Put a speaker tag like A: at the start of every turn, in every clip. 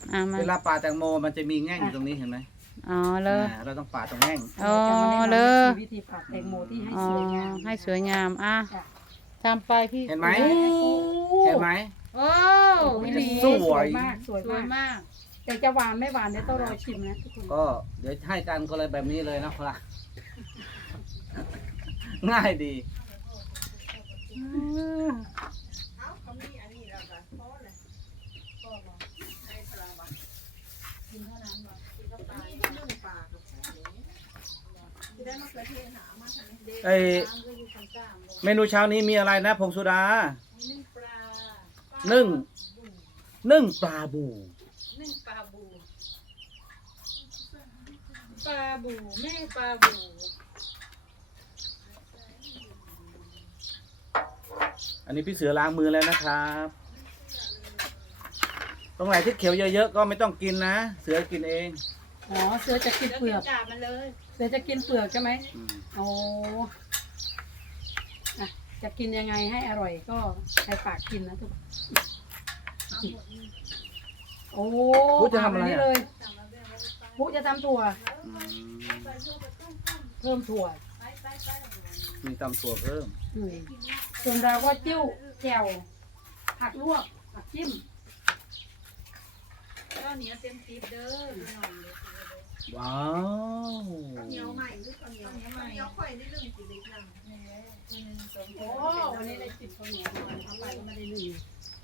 A: มา
B: เวลาปาดแตงโมมันจะมีแง่งอยู่ตรงนี้เห็นไหม
A: อ๋อเลย
B: เราต้องปาดตรงแง่ง
A: อ๋อ
C: จะมา
A: เล
C: แนะ
A: ย
C: นำวิธีปาดแตงโมที่ให้
A: อ๋อ
C: สวยงาม
A: ให้สวยงาม
C: จ้ะ
A: ทำไปพี่
B: เห็นไหม
A: โอ้
B: เห็นไหม
A: โอ้
C: วิ
A: วิ
C: ธี
A: ลี
B: ส
C: ส
B: ว
C: วย ยมากสวย
A: สวย
C: มาก
A: มาก
C: แต่จะหวานไม่หวานเดี๋ยวต้องรอชิมนะทุกคน
B: ก็เดี๋ยวให้กันก็เลยแบบนี้เลยนะครับง่ายดี เมนูเช้านี้มีอะไรนะพงสุดา นึ่งปลาบู
A: นึ่งปลาบูแม่ปลาบู
B: อันนี้พี่เสือล้างมือแล้วนะครับ ตรงไหนที่เขียวเยอะๆก็ไม่ต้องกินนะ เสือกินเอง
C: อ๋อเสือจะกินเปลือก
A: กาบมันเลย
C: เสือจะกินเปลือกใช่ไหม
B: อืม
C: โอ้อ่ะจะกินยังไงให้อร่อยก็ใช้ปากกินนะทุกโอ้
B: พุจะทำอะไร
C: แบบนี้
B: อ่ะ
C: เลยพุจะทำถั่ว
B: อืม
C: เพิ่มถั่ว
B: มีตำถั่วเพิ่ม
C: อืมส่วนเราก็จิ้วแจ่วผักลวกผักจิ้ม
A: ข้าวเหนียวเต็มตีบเด้อพี่น้องเด้อ
B: ว้าว
D: เหนียวใหม่หรือข้าวเหนียวเหนียวข่อยได้เรื่องกี่ลิตรนั่ง
C: โอ้วันนี้ได้จิบข้าวเหนียวมาทำไปก็ไม่ได้หนึ่ง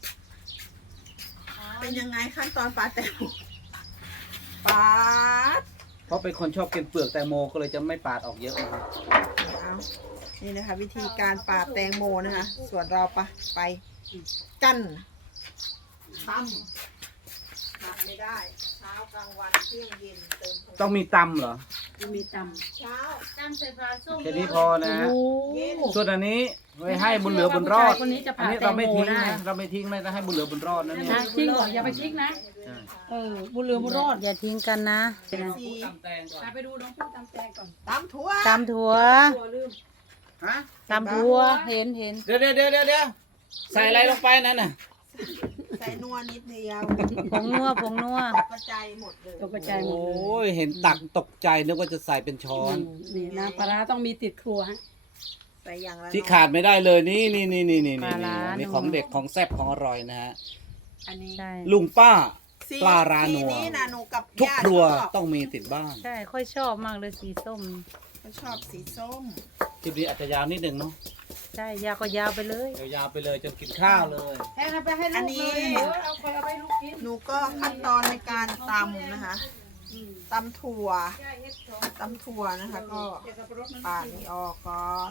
D: เป็นยังไงขั้นตอนปาดแตงโมปาด
B: เพราะเป็นคนชอบกินเปลือกแตงโมก็เลยจะไม่ปาดออกเยอะนะครับ
D: เอานี่นะคะ วิธีการปาดแตงโมนะคะ ส่วนเราไปกันตั้มขาดไม่ได้ เช้ากลางวันเที่ยงเย็นเติมพลัง
B: ต้องมีตำเหรอ
C: จะมีต
D: เช้า
A: ตามใส่ปลาส้ม
B: แค่นี้พอ
C: ำ
B: นะ
C: โอ้
B: ส่วนอันนี้ไว้ให้บุญเหลือบุญรอด
C: คนนี้จะ
B: อั
C: ปาน ด
B: นี้
C: แต
B: เรา
C: ง
B: ไม่
C: โม
B: ทิ้ง
C: ได้
B: นะเราไม่ทิ้งนะจะให้บุญเหลือบุญรอดนะเนี่ย
C: นะจริงเหรออย่าไปชิกนะ
B: ใช่
C: บุญเรือบุญรอด
A: อย่าทิ้งกันนะ
D: สี
B: ตำแตงก่อน
C: ไปดูน้องพูดตำแตงก่อน
D: ตามทั่ว
A: ตามถั่ว
C: ตัวลืม
B: ฮะ
A: ตามถั่วเห็น
B: เดี๋ยวใส่อะไรลงไปนั่นน่ะ
D: ใส่นัวนิดเดียว
A: ผงนัว
D: กระจายหมดเลย
C: ตกกระจายหม
B: โอ้
C: ดเลย
B: ยเห็นตักตกใจนึกว่าจะใส่เป็นช้อน
C: นี่น้ำปลาร้าต้องมีติดครัวฮะ
D: ใส่อย่างละ
B: ที่ขาดไม่ได้เลยนี่ของเด็กของแซ่บของอร่อยนะฮะ
D: อันนี้
A: ใช่
B: ลุงป้า
D: สี
B: ปลารานัว
D: สีนี้นะหนูกับ
B: ทุก
D: ย่า
B: ครัว
D: ชอบ
B: ต้องมีติดบ้าน
A: ใช่ค่อยชอบมากเลยสีส้ม
D: เขาชอบสีส้ม
B: คลิปนี้อาจจะยาวนิดนึงเนาะ
A: ใช่ยาวก็ยาวไปเลย
B: ยาวๆไปเลยจนกินข้าวเลย
C: แห้งไปให้ลูกเลยเอาไปให้ลูกกิน
D: หนูก็ขั้นตอนในการตำนะคะตำถั่วนะคะ ก็ปาดนี่ออกก่อน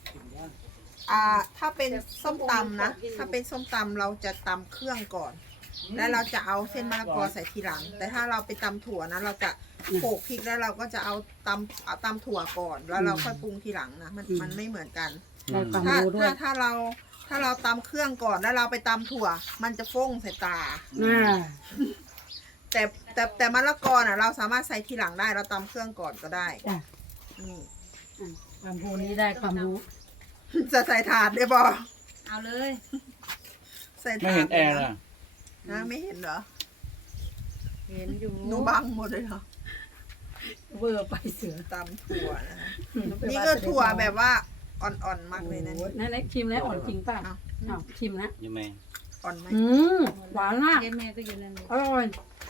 D: ถ้าเป็นส้มตำนะ ถ้าเป็นส้มตำเราจะตำเครื่องก่อน แล้วเราจะเอาเส้นมะละกอใส่ทีหลัง แต่ถ้าเราไปตำถั่วนะเราจะโขลกพริกแล้วเราก็จะเอาตำถั่วก่อน แล้วเราค่อยปรุงทีหลังนะมันไม่เหมือนกัน
C: ได้ความ
D: ถ้า
C: รู้ด้วย
D: ถ้าเราตำเครื่องก่อนแล้วเราไปตำถั่ว มันจะฟ้งใส่ตา
C: น่า
D: แต่มะละกอน่ะ เราสามารถใส่ทีหลังได้เราตำเครื่องก่อนก็ได้
C: จ้ะ
D: นี่
C: ความรู้นี้ได้ความรู้
D: จะใส่ถาดได้บ่
A: เอาเลย
D: ใส่ถาด
B: ไม่เห็นแอร์
D: ลย
B: อ่ะ
D: นะไม่เห็นเหรอ
A: เห็นอยู่
D: หนูบังหมดเลยเหรอ
C: เวอร์ไปเสือ
D: ตำถั่วนะคะนี่ก็ถั่วแบบว่าอ่อนๆมากเลยนะนี่
C: นั่นเล็กชิมแล้วอ่อนจริงป่ะ
D: เอา
C: อ้าวชิมนะ
B: ยังไง
D: อ่อนไหม
C: หวานมาก
A: เจ๊แม่ก็อยู่นั่นเลย
C: อร่อย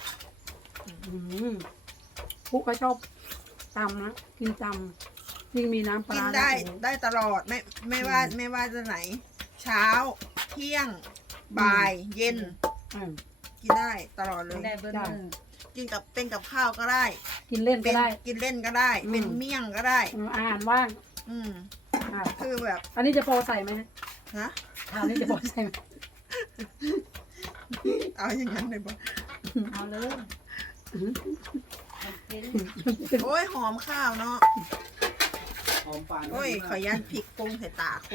C: ปุ๊กก็ชอบตำนะกินตำยิ่งมีน้ำปลา
D: กิน
C: ร้า
D: ได้ตลอดไม่ว่าจะไหน เช้า เที่ยง บ่าย เย็น
C: อืม
D: กินได้ตลอดเลย
A: ได้เบอร์หนึ่ง
D: กินเป็นกับข้าวก็ได้
C: กินเล่นก็ได้
D: กินเล่นก็ได้ เป็นเมี่ยงก็ได้
C: อาหารว่าง
D: อืม
C: อ่ะ
D: คือแบบ
C: อันนี้จะพอใส่ไหมนะ
D: ฮะ
C: อันนี้จะพอใส่ไหม
D: เอาอย่างนั้นเลยบ่
A: เอาเลยเห็น
D: โอ้ยหอมข้าวเนาะ
B: หอมปาน
D: โอ้ยขอยันพริกปรุงใส่ตาคน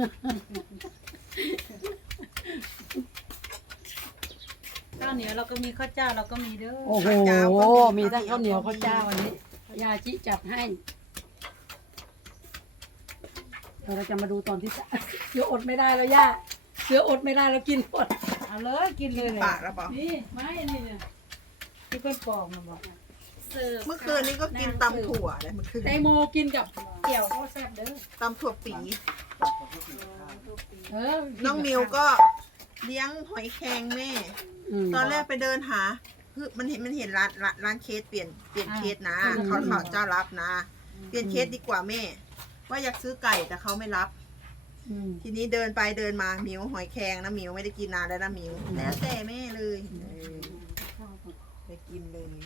A: ข้าวเหนียวเราก็มีข้าวเจ้าเราก็มีเด้อ
C: โอ้โหมีทั้งข้าวเหนียวข้าวเจ้าวันนี้ยาจิจัดให้เราจะมาดูตอนที่เสืออดไม่ได้แล้วย่าเสืออดไม่ได้แล้วกินหมด
A: เอาเลยกินเลย
D: ปากแล้วเปล่า
C: นี่ไม่นี่เนี่ยเพื่อนปอกมาบอก
D: เมื่อคืนนี้ก็กินตำถั่วเลยเมื่อคืน
C: แตงโมกินกับเกี่ยวก็แซ่บเด้อ
D: ตำถั่วปี
C: เออ
D: น้องมิวก็เลี้ยงหอยแครงแม่ ตอนแรกไปเดินหาเฮ้ยมันเห็นร้านเคสเปลี่ยนเคสนะเขาเจ้ารับนะ เปลี่ยนเคสดีกว่าแม่ ว่าอยากซื้อไก่แต่เขาไม่รับ ทีนี้เดินไปเดินมามิวหอยแครงนะมิวไม่ได้กินนานแล้วนะมิวแล้วแต่แม่เลยไปกินเลย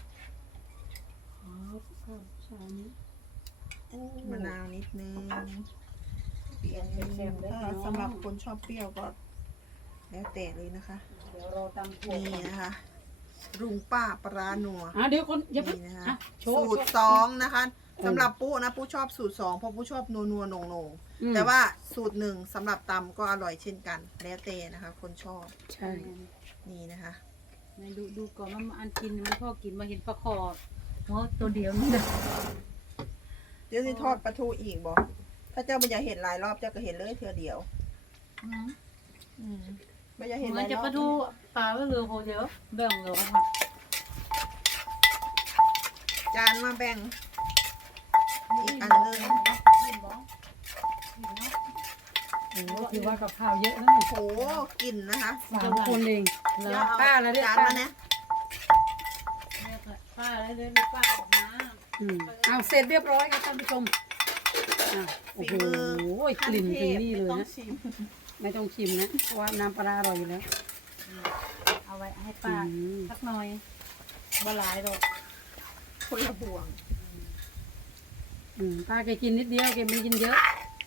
D: มะนาวนิดนึงเปลี่ยนถ้าสำหรับคนชอบเปรี้ยวก็ แล้วแต่เลยนะคะ
C: เดี๋ยวเราตำถั่ว
D: นี่นะคะรุงป้าปลาร้านัว
C: เดี๋ยวคนอย่าเพิ่ง
D: นี่นะคะ
C: อ่ะโช
D: สู
C: ว์
D: ตรสองนะคะสำหรับปุ๊นะปุ๊ชอบสูตรสองเพราะปุ๊ชอบนัวนัวโหนงโหนงแต่ว่าสูตรหนึ่งสำหรับตำก็อร่อยเช่นกัน แล้วแต่นะคะ คนชอบ
C: ใช่
D: นี่นะคะ
A: ดูก่อนว่ามันอันกินมันพ่อกินมาเห็นปลาคอหัวตัวเดียวนี่นะ
D: เดี๋ยวจะทอดปลาทูอีกบอกถ้าเจ้าไม่อยากเห็นหลายรอบเจ้าก็เห็นเลยเทื่อเดียวไม่อยากเห็นห
A: มั
D: ลาน ย
A: จะ
D: รอบ
A: ปลาทูปลาไม่เหลือโหเดียวแบ่งเหลือ
D: จานมาแบ่งอีกอันหนึง
C: โอ้ถือว่ากับข้าวเยอะนะ
D: โอ้โหกลิ่นนะคะ
C: 3 คนเอง
D: เดี๋ยว
C: ป้า
D: เอา
C: แล้วเรียก
D: จาน
C: ป้า
D: มาเนี่ย
A: ป้าแล้วเลยป้าออกมา
C: เอาเสร็จเรียบร้อยครับท่านผู้ชมโอ้โหกลิ่นถึงนี่เลย
D: ต้อง
C: นะ
D: ชิม
C: ไม่ต้องชิมนะเพราะว่าน้ำปลาร้าอร่อยอยู่แล้ว
A: เอาไว้ให้ป้าสักหน่อยบ่หลายหรอก
D: คนละบ่วง
C: ป้าแกกินนิดเดียวแกไม่กินเยอะ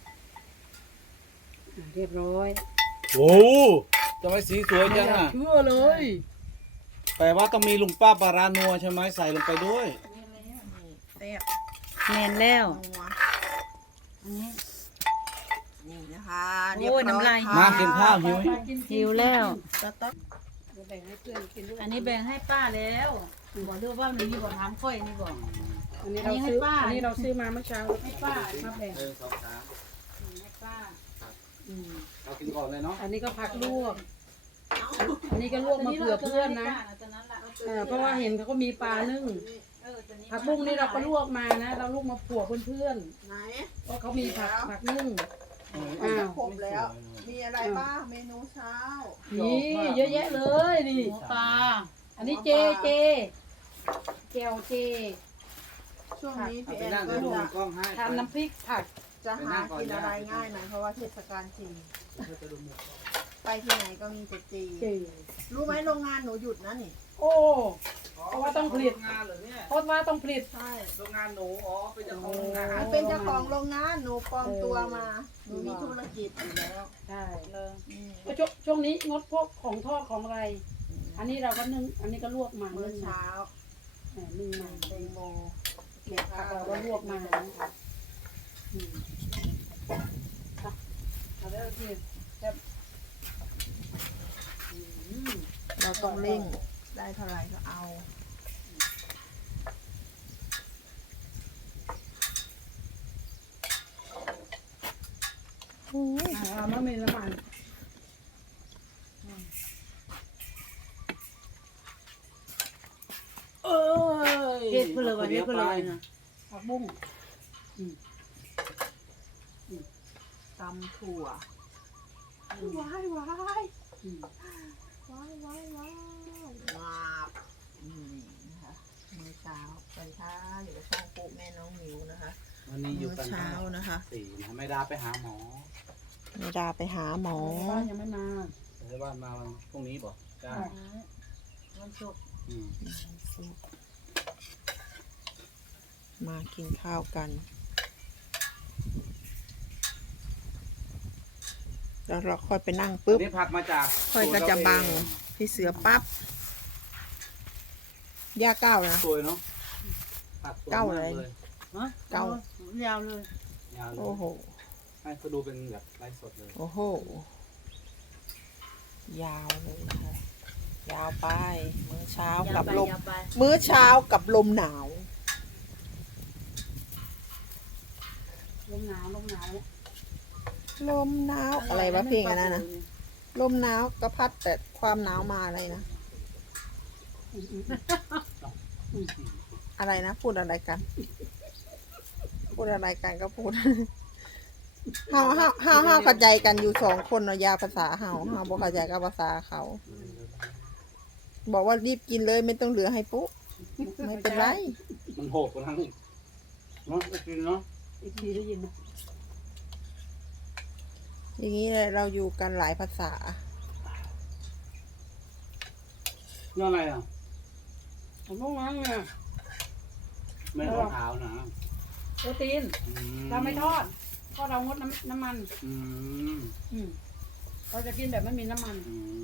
C: เรียบร้อย
B: โอ้ทำไมสีสวยจังอ่ะ
C: เชื่อเลย
B: แปลว่าต้องมีลุงป้าปลารานัวใช่ไหมใส่ลงไปด้วย
D: แซ่บ
A: แมนแล้ว
D: นัว
A: อันนี้
D: นี่นะคะ
A: โอ้
D: เรียบร้อย
A: น้ำลาย
D: ค่ะ
B: มากินข้าวหิว
A: หิวแล้ว
D: สต๊อก
C: แบ่งให้เพื่อนกินด้วย
A: อันนี้แบ่งให้ป้าแล้วบอกด้วยว่ามันมีบอกถามค่อยนี่บอก
C: อันนี้เราซื้ออันนี้เราซื้อมาเมื่อเช้า
A: ให้ป้า
C: มาแบ่ง
B: สองสาม
A: ให้ป้า
B: เรากินก่อนเลยเนาะ
C: อันนี้ก็ผักลวก อันนี้ก็ลวกมาเผื่อเพื่อนนะเพราะว่าเห็นเขาก็มีปลานึ่งผักบุ้งนี่เราก็ลวกมานะเราลวกมาผัวเพื่อน
D: ไหน
C: ๆเพราะเขามีผักนึ่ง
D: ครบแล้ว มีอะไรบ้างเมนูเช้า
C: นี่เยอะแยะเลยนี่
A: ปลา
C: อันนี้เจแก้วเจ
D: ช่วงนี้
B: เอา
D: พี่
B: ไป
D: แอน
B: นั่ง
D: ก็
B: ดู
D: จะ
B: กล้องให้
C: ทำน้ำพริกผัก
D: จะหากินอะไรง่ายหน่อยเพราะว่าเทศกาลจีนไปที่ไหนก็มีแต่จีน
C: เจ
D: รู้ไหมโรงงานหนูหยุดนะนี่
C: โอ้เพราะว่าต้องผลิต
B: งานเหรอเนี่ย
C: เพราะว่าต้องผลิต
D: ใช่
B: โรงงานหนูอ๋อเป็นเจ้าของโรงงาน
D: หนูเป็นเจ้าของโรงงานหนูปลอมตัวมาหนูมีธุรกิจอยู่แล้ว
C: ใช่
D: อืม
C: ก็ช่วงนี้งดพวกของทอดของอะไร อันนี้เราก็นึ่งอันนี้ก็ลวกมา
D: มื้อเช้า
C: นึ่งมา
D: แตงโม
C: เก็บผักเราก็ลวกมาเอาได้ทีแบบ
D: เราต้องเร่งได้เท่าไหร่ก็เอา
C: เอามาเมละมัน
A: เฮ็ดเพื่อเลยเฮ็ดเพื่อเลยนะ
C: ผักบุ้ง
D: ตำถั่วว้ายว้ายว้ายว้ายว้ายว้าบนะคะมื้อเช้าไปท้าอยู่กับช่องปุ๊แม่น้องหมิวนะคะ
B: วันนี้อยู่
D: มื้อ
B: กัน
D: เช้านะคะ
B: สี่นะไม่ได้ไปหาหมอ
D: ไม่ดาไปหาหมอ
C: บ้านยังไม่มา
B: เดี๋ยวบ้านมาวันพรุ่งนี้บอกจ้า
A: วันศุกร์
B: อืม
D: มากินข้าวกันแล้วเราค่อยไปนั่งปุ๊บ
B: นี่ผักมาจาก
D: ค่อยก็จะบังพี่เสือปั๊บย่าเก้านะ
B: สวยเนาะผักสวย
D: เก้า
B: มา
D: อะไร
B: เลย
A: ฮะ
D: เก้า
A: ยาวเลย
B: ยาวเลย
D: โอ้โห
B: ให้เขาดูเป็นแบบไลฟ์สดเลย
D: โอ้โห ยาวเลยนะคะยาวไป มื้อเช้ากับลม
A: ยาวไป
D: มื้อเช้ากับลมหนาว
C: ลมหนาว
D: ลมหนาวอะไรวะเพลงอันนั้นนะลมหนาวก็พัดแต่ความหนาวมาอะไรนะอะไรนะพูดอะไรกัน พูดอะไรกันก็พูด เฮาเข้าใจกันอยู่2 คนเนาะยาภาษาเฮาบ่เข้าใจกับภาษาเขา บอกว่ารีบกินเลยไม่ต้องเหลือให้ปุ๊ไม่เป็นไร
B: มันโหดกว่าทั้งนี้เนาะกินเนาะ
C: อีกทีได้ยินนะ
D: อย่างนี้เลยเราอยู่กันหลายภาษา
B: เรื่องอะไรอ่ะ
C: ผมต้องล้างเนี่ย
B: ไม่รองเท้านะ
C: โปรตีน เราไม่ทอดก็เรางดน้ำมัน
B: อืม
C: เราจะกินแบบไม่มีน้ำมัน
B: อืม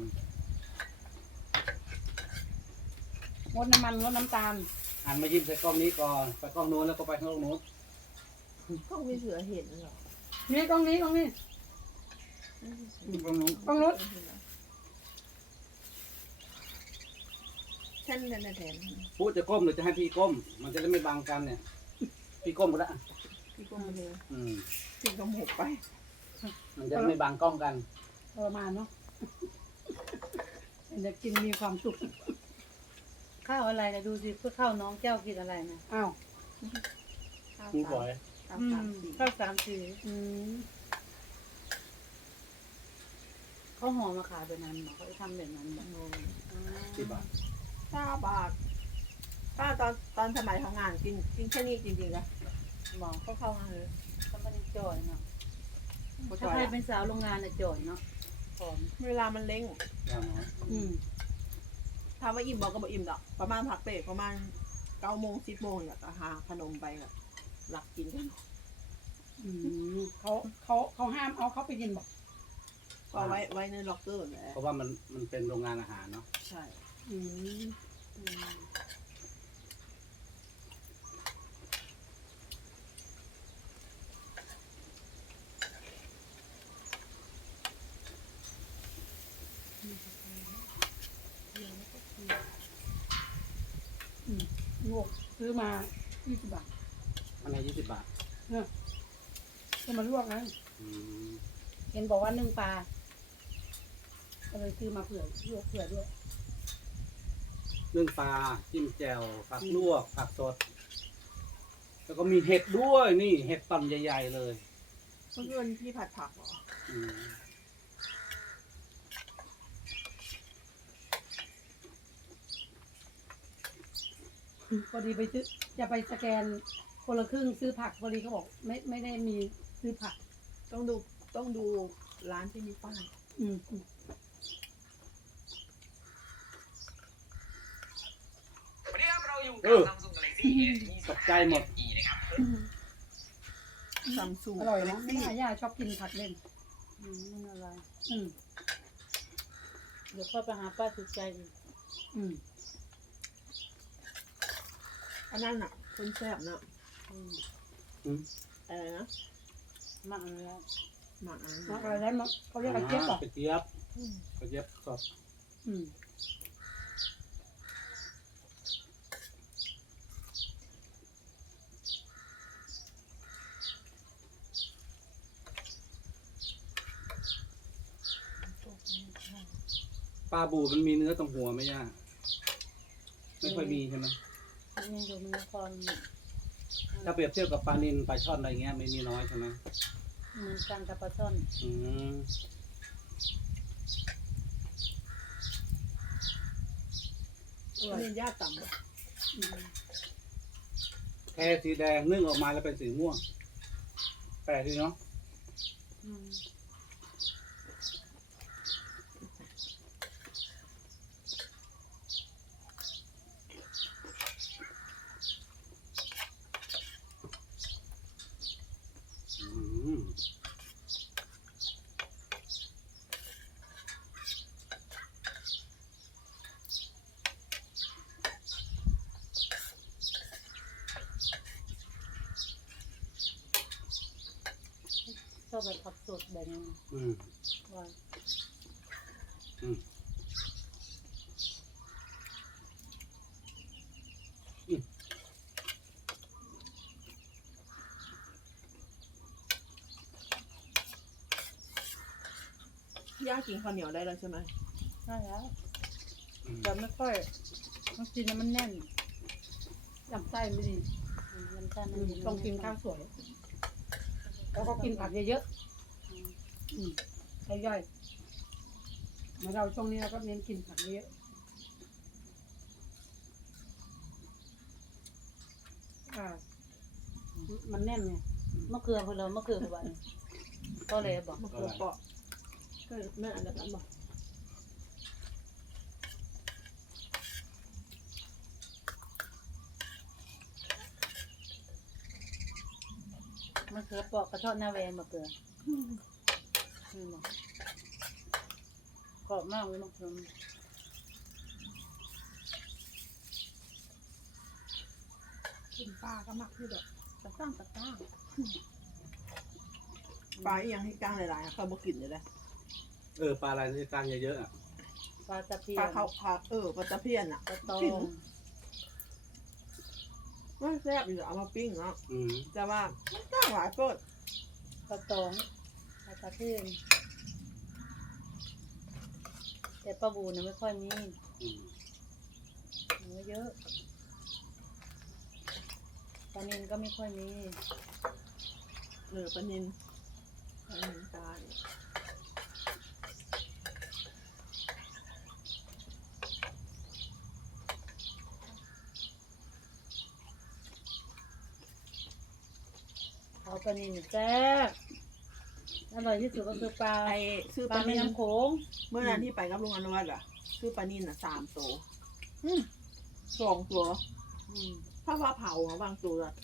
C: งดน้ำมันงดน้ำตาล
B: หันมายิ้มใส่กล้องนี้ก่อนไปกล้องโน้นแล้วก็ไปข้างโน้น
D: ก็ไม่เสือเห็นหรอ
C: นี่กล้องนี้กล้องนี้
B: กล้องโน้น
C: กล้องนู้น
D: ฉันจะแทน
B: พูดจะก้มหรือจะให้พี่ก้ม มันจะได้ไม่บังกันเนี่ย พี่ก้มก็ได้
D: พี่ก็มาเลย
B: อืม
D: พี่ก็หมกไป
B: มันจะไม่บังกล้องกัน
C: ทรมานเนาะจะกินมีความสุข
A: ข้าวอะไรนะดูสิเพื่อข้าวน้องแก้วกินอะไรนะ
C: อ้าว
B: กูบ่อย
A: ข้าวสามสี
C: อืม
A: เขาห่อมาขายแบบนั้นเหรอเขาจะทำแบบนั้นเหรอ
B: ที่บ้าน
D: 9 บาทป้าตอนสมัยทำงานกินแค่นี้จริงๆนะ
A: บอก
D: ก็เข้างานเลย
A: เขาไม่ได้จ่อยเนาะถ้าใครเป็นสาวโรงงานเนี่ยจ่อยเนาะผอม
D: เวลามันเล้ง
B: อย่างน้อย
D: ถามว่าอิ่มบอกก็บอกอิ่มดอกประมาณพักเบรกประมาณ9 โมง 10 โมงเนี่ยก็หาขนมไปกับหลักกินกัน
C: เขาห้ามเอาเขาไปกินบอก
D: ก็ไว้ในล็อกเกอร์แหละ
B: เพราะว่ามันเป็นโรงงานอาหารเนาะ
D: ใช่
C: อืม ลูกซื้อมา20 บาท
B: อันไหน20 บาท
C: ก็มาลวกนะ
B: อืม
C: เห็นบอกว่านึ่งปลาก็เลยซื้อมาเผื่อลวกเผื่อด้วย
B: นึ่งปลาจิ้มแจ่วผักลวกผักสด แล้วก็มีเห็ดด้วยนี่เห็ดตอนใหญ่ๆเลย
D: เพื่อนพี่ผัดผักเหรอ
B: อืม
C: พอดีไปซื้อจะไปสแกนคนละครึ่งซื้อผักพอดีเขาบอกไม่ได้มีซื้อผัก
D: ต้องดูร้านที่มีป้าย
C: อืม
E: วันนี้ครับเราอยู่
B: เอ
E: กับ
B: อ
E: Samsung Galaxy S
B: ตกใจหมด
E: 22นะครับ
D: ซัมซุง
C: อร่อยนะไม่น่าย่าชอบกินผักเล่น
A: มันอะไร
C: อืม
A: เดี๋ยวค่อยไปหาป้าสุดใจอีก
C: อืม
D: อันนั้นอ่ะคนแซ่บเนอะ
A: อืม
B: อืม
D: อะไรนะ
A: มาอันแล้ว
D: หมักอันนั้น
C: มักอะไรนั้นเขาเรียกกระเจี๊ยบเหรอก
B: ระเจี๊ยบกระเจี๊ยบสด
C: อืม
B: ปลาบูมันมีเนื้อตรงหัวไหมย่าไม่ค่อยมีใช่ไหม
A: นี่ดูมันความ
B: ถ้าเปรียบเทียบกับปลานิลปลาช่อนอะไรเงี้ยไม่มีน้อยใช่ไหม
A: เหมือนกันกับปลาช่อน
B: อืม
D: อันนี้ย่าต่ำอะ
A: อืม
B: แค่สีแดงนึ่งออกมาแล้วเป็นสีม่วงแปลกดีเนาะ
A: อืม
B: อืม
A: ชอบแบบผักสดแบบนี้
B: อืม
A: ว่า
D: ย่ากินข้าวเหนียวได้แล้วใช่ไหม
A: ได้แล้ว
B: อืม
A: แต่ไม่ค่อยต้องกินแล้วมันแน่น
C: ลำไส้ไม่ดี
A: ลำไส้มันดี
C: ต้องกินข้าวสวย แล้วก็กินผักเยอะๆให้ย่อยเหมื่อนเราช่วงนี้เราก็เน้นกินผักเยอะมันแน่นไง
A: มะเขือพอเรามะเขือหวานก็เลยบอก
D: มะเขือเปราะก็แม่อันนั้นบอก
A: มะเขือปอกกระทอดหน้าแวนมะเขือนี่บอกกรอบมากเลยมะเขือ
D: กินปลาก็มักที่แบบ
A: ตะตั้งตะตั้ง
D: ปลาอีหยังที่กลางหลายๆเขาบ่กินเลยนะ
B: ปลาอะไรที่กลางเยอะๆอ่ะ
A: ปลาตะเพีย
D: ปลาน เขาปลาตะเพียนอ่ะ
A: ปลาตอ
D: กิน
A: ง
D: มันแซ่บอยู่เอามาปิ้งเนาะ
B: อืม
D: แต่ว่ามันกลางหลายเกิน
A: ปลาตองปลาตะเพียนแต่ปลาบูน่ะไม่ค่อยมี
B: อืม
A: เนื้อเยอะปลานิลก็ไม่ค่อยมี
D: ปลานิลตาย
A: เอาปลานิลแซ่บอร่อยที่สุดก็คือปลา
D: ไอ้ซื้อ
A: ป
D: ป
A: ลา
D: ลา
A: แม่
D: นิล
A: น้ำโขง
D: เมื่อนั้นที่ไปกับลุงอนุวัฒน์อ่ะซื้อปลานิล3 ตัว2 ตัว
A: อืม
D: ถ้าว่าเผาอะบางตัวละ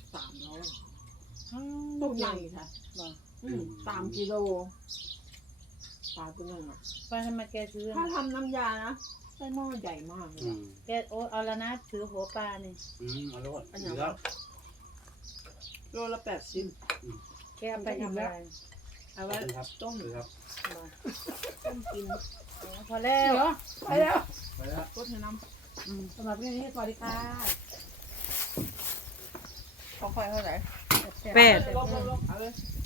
D: 300ตัวใหญ่ค่ะ
A: บอก
D: 3 กิโลปลาตัวนึงอ่ะ
A: ปลาทำไมแกซื้อ
D: ถ้าทำน้ำยานะใส่หม้อใหญ่มากเลย
B: อื
D: อะ
B: ม
A: แกโอ้เอาละนะถือหัวปลาเนี่ย
B: อร่อย
D: อันไหน
B: แล้ว
D: วะ โลละ80
A: แกเอาไปทำอะไร
D: เอาไว้
B: ครับ
D: ต้ม
B: ครับ
A: บอก
D: ต้มกิน
A: อ๋อพอแล้ว
C: เดี๋ยวไปแล้ว
B: ไปแล้ว
D: รสให้น้
C: สำหรับเรื่องนี้สวัสดีค่ะ
D: ำของคอยเท่าไหร่
A: แปด
D: ลบเอาเลย